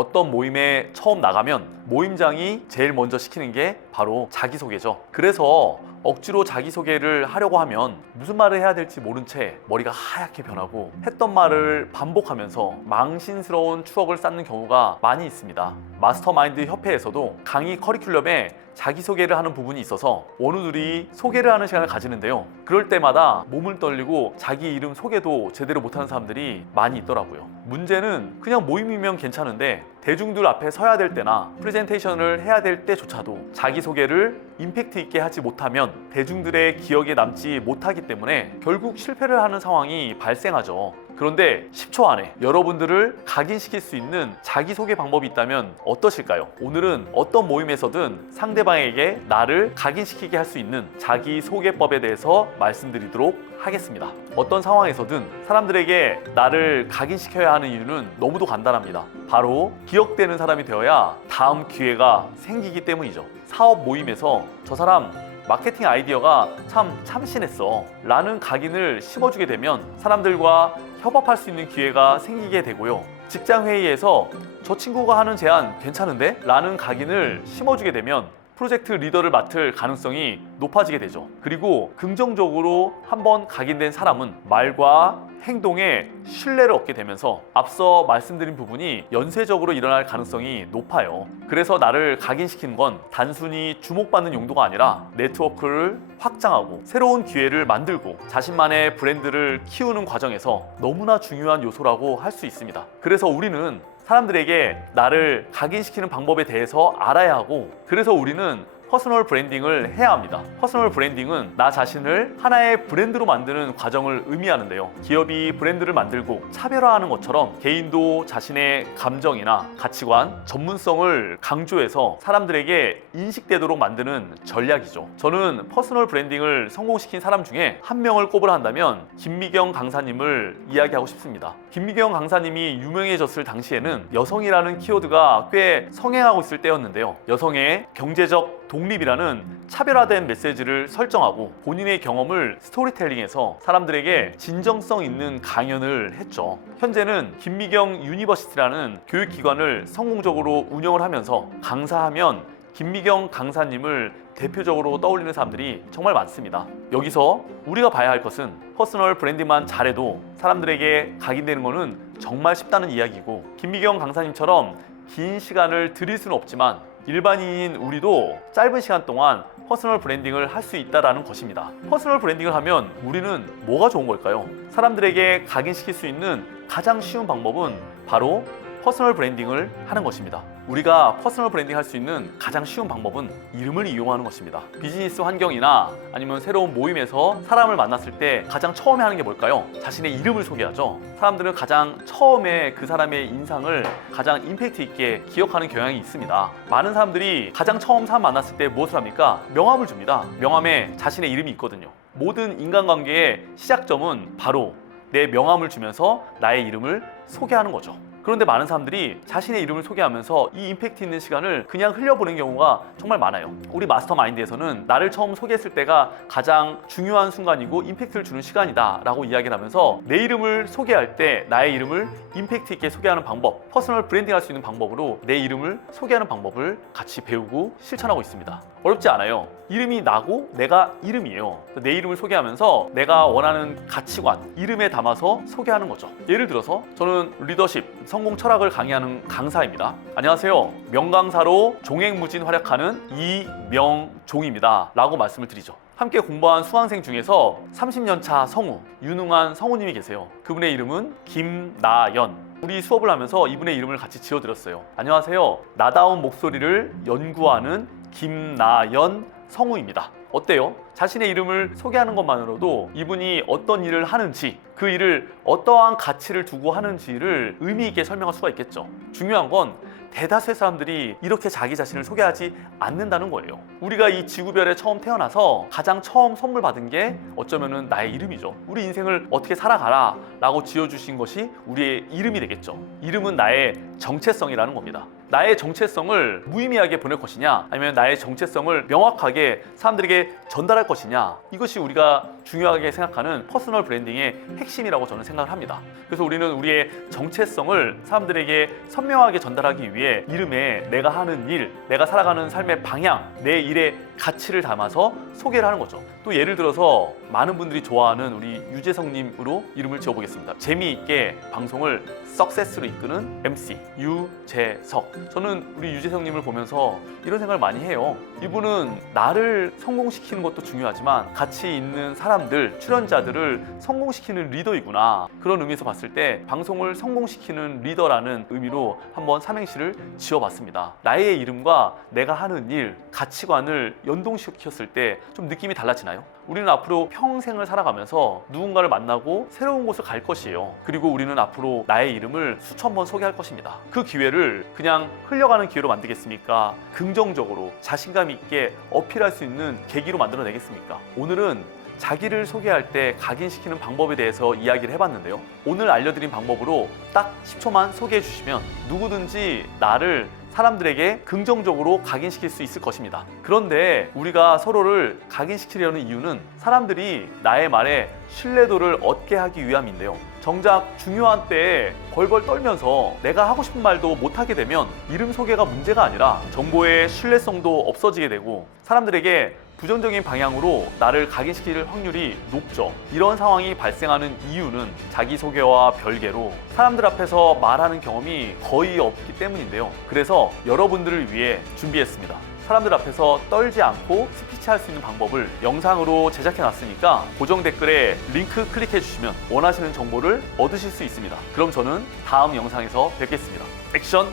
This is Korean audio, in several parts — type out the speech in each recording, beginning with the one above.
어떤 모임에 처음 나가면 모임장이 제일 먼저 시키는 게 바로 자기소개죠. 그래서 억지로 자기소개를 하려고 하면 무슨 말을 해야 될지 모른 채 머리가 하얗게 변하고 했던 말을 반복하면서 망신스러운 추억을 쌓는 경우가 많이 있습니다. 마스터마인드 협회에서도 강의 커리큘럼에 자기소개를 하는 부분이 있어서 원우들이 소개를 하는 시간을 가지는데요. 그럴 때마다 몸을 떨리고 자기 이름 소개도 제대로 못하는 사람들이 많이 있더라고요. 문제는 그냥 모임이면 괜찮은데 대중들 앞에 서야 될 때나 프레젠테이션을 해야 될 때조차도 자기소개를 임팩트 있게 하지 못하면 대중들의 기억에 남지 못하기 때문에 결국 실패를 하는 상황이 발생하죠. 그런데 10초 안에 여러분들을 각인시킬 수 있는 자기소개 방법이 있다면 어떠실까요? 오늘은 어떤 모임에서든 상대방에게 나를 각인시키게 할 수 있는 자기소개법에 대해서 말씀드리도록 하겠습니다. 어떤 상황에서든 사람들에게 나를 각인시켜야 하는 이유는 너무도 간단합니다. 바로 기억되는 사람이 되어야 다음 기회가 생기기 때문이죠. 사업 모임에서 저 사람 마케팅 아이디어가 참 참신했어 라는 각인을 심어주게 되면 사람들과 협업할 수 있는 기회가 생기게 되고요. 직장 회의에서 저 친구가 하는 제안 괜찮은데? 라는 각인을 심어주게 되면 프로젝트 리더를 맡을 가능성이 높아지게 되죠. 그리고 긍정적으로 한번 각인된 사람은 말과 행동에 신뢰를 얻게 되면서 앞서 말씀드린 부분이 연쇄적으로 일어날 가능성이 높아요. 그래서 나를 각인시키는 건 단순히 주목받는 용도가 아니라 네트워크를 확장하고 새로운 기회를 만들고 자신만의 브랜드를 키우는 과정에서 너무나 중요한 요소라고 할 수 있습니다. 그래서 우리는 사람들에게 나를 각인시키는 방법에 대해서 알아야 하고, 그래서 우리는 퍼스널 브랜딩을 해야 합니다. 퍼스널 브랜딩은 나 자신을 하나의 브랜드로 만드는 과정을 의미하는데요. 기업이 브랜드를 만들고 차별화하는 것처럼 개인도 자신의 감정이나 가치관, 전문성을 강조해서 사람들에게 인식되도록 만드는 전략이죠. 저는 퍼스널 브랜딩을 성공시킨 사람 중에 한 명을 꼽으라 한다면 김미경 강사님을 이야기하고 싶습니다. 김미경 강사님이 유명해졌을 당시에는 여성이라는 키워드가 꽤 성행하고 있을 때였는데요. 여성의 경제적 독립이라는 차별화된 메시지를 설정하고 본인의 경험을 스토리텔링해서 사람들에게 진정성 있는 강연을 했죠. 현재는 김미경 유니버시티라는 교육기관을 성공적으로 운영을 하면서 강사하면 김미경 강사님을 대표적으로 떠올리는 사람들이 정말 많습니다. 여기서 우리가 봐야 할 것은 퍼스널 브랜딩만 잘해도 사람들에게 각인되는 것은 정말 쉽다는 이야기고, 김미경 강사님처럼 긴 시간을 들일 수는 없지만 일반인인 우리도 짧은 시간 동안 퍼스널 브랜딩을 할 수 있다는 것입니다. 퍼스널 브랜딩을 하면 우리는 뭐가 좋은 걸까요? 사람들에게 각인시킬 수 있는 가장 쉬운 방법은 바로 퍼스널 브랜딩을 하는 것입니다. 우리가 퍼스널 브랜딩 할 수 있는 가장 쉬운 방법은 이름을 이용하는 것입니다. 비즈니스 환경이나 아니면 새로운 모임에서 사람을 만났을 때 가장 처음에 하는 게 뭘까요? 자신의 이름을 소개하죠. 사람들은 가장 처음에 그 사람의 인상을 가장 임팩트 있게 기억하는 경향이 있습니다. 많은 사람들이 가장 처음 사람 만났을 때 무엇을 합니까? 명함을 줍니다. 명함에 자신의 이름이 있거든요. 모든 인간관계의 시작점은 바로 내 명함을 주면서 나의 이름을 소개하는 거죠. 그런데 많은 사람들이 자신의 이름을 소개하면서 이 임팩트 있는 시간을 그냥 흘려보낸 경우가 정말 많아요. 우리 마스터마인드에서는 나를 처음 소개했을 때가 가장 중요한 순간이고 임팩트를 주는 시간이다 라고 이야기를 하면서 내 이름을 소개할 때 나의 이름을 임팩트 있게 소개하는 방법, 퍼스널 브랜딩 할 수 있는 방법으로 내 이름을 소개하는 방법을 같이 배우고 실천하고 있습니다. 어렵지 않아요. 이름이 나고 내가 이름이에요. 내 이름을 소개하면서 내가 원하는 가치관, 이름에 담아서 소개하는 거죠. 예를 들어서 저는 리더십, 성공 철학을 강의하는 강사입니다. 안녕하세요. 명강사로 종횡무진 활약하는 이명종입니다 라고 말씀을 드리죠. 함께 공부한 수강생 중에서 30년차 성우, 유능한 성우님이 계세요. 그분의 이름은 김나연. 우리 수업을 하면서 이분의 이름을 같이 지어드렸어요. 안녕하세요. 나다운 목소리를 연구하는 김나연 성우입니다. 어때요? 자신의 이름을 소개하는 것만으로도 이분이 어떤 일을 하는지, 그 일을 어떠한 가치를 두고 하는지를 의미 있게 설명할 수가 있겠죠. 중요한 건 대다수의 사람들이 이렇게 자기 자신을 소개하지 않는다는 거예요. 우리가 이 지구별에 처음 태어나서 가장 처음 선물 받은 게 어쩌면은 나의 이름이죠. 우리 인생을 어떻게 살아가라 라고 지어주신 것이 우리의 이름이 되겠죠. 이름은 나의 정체성이라는 겁니다. 나의 정체성을 무의미하게 보낼 것이냐, 아니면 나의 정체성을 명확하게 사람들에게 전달할 것이냐, 이것이 우리가 중요하게 생각하는 퍼스널 브랜딩의 핵심이라고 저는 생각을 합니다. 그래서 우리는 우리의 정체성을 사람들에게 선명하게 전달하기 위해 이름에 내가 하는 일, 내가 살아가는 삶의 방향, 내 일의 가치를 담아서 소개를 하는 거죠. 또 예를 들어서 많은 분들이 좋아하는 우리 유재석님으로 이름을 지어보겠습니다. 재미있게 방송을 석세스로 이끄는 MC 유재석. 저는 우리 유재석님을 보면서 이런 생각을 많이 해요. 이분은 나를 성공시키는 것도 중요하지만 같이 있는 사람들, 출연자들을 성공시키는 리더이구나. 그런 의미에서 봤을 때 방송을 성공시키는 리더라는 의미로 한번 삼행시를 지어봤습니다. 나의 이름과 내가 하는 일, 가치관을 연동시켰을 때 좀 느낌이 달라지나요? 우리는 앞으로 평생을 살아가면서 누군가를 만나고 새로운 곳을 갈 것이에요. 그리고 우리는 앞으로 나의 이름을 수천 번 소개할 것입니다. 그 기회를 그냥 흘려가는 기회로 만들겠습니까? 긍정적으로 자신감 있게 어필할 수 있는 계기로 만들어내겠습니까? 오늘은 자기를 소개할 때 각인시키는 방법에 대해서 이야기를 해봤는데요. 오늘 알려드린 방법으로 딱 10초만 소개해 주시면 누구든지 나를 사람들에게 긍정적으로 각인시킬 수 있을 것입니다. 그런데 우리가 서로를 각인시키려는 이유는 사람들이 나의 말에 신뢰도를 얻게 하기 위함인데요. 정작 중요한 때에 벌벌 떨면서 내가 하고 싶은 말도 못하게 되면 이름 소개가 문제가 아니라 정보의 신뢰성도 없어지게 되고 사람들에게 부정적인 방향으로 나를 각인시킬 확률이 높죠. 이런 상황이 발생하는 이유는 자기소개와 별개로 사람들 앞에서 말하는 경험이 거의 없기 때문인데요. 그래서 여러분들을 위해 준비했습니다. 사람들 앞에서 떨지 않고 스피치할 수 있는 방법을 영상으로 제작해 놨으니까 고정 댓글에 링크 클릭해 주시면 원하시는 정보를 얻으실 수 있습니다. 그럼 저는 다음 영상에서 뵙겠습니다. 액션,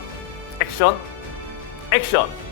액션, 액션!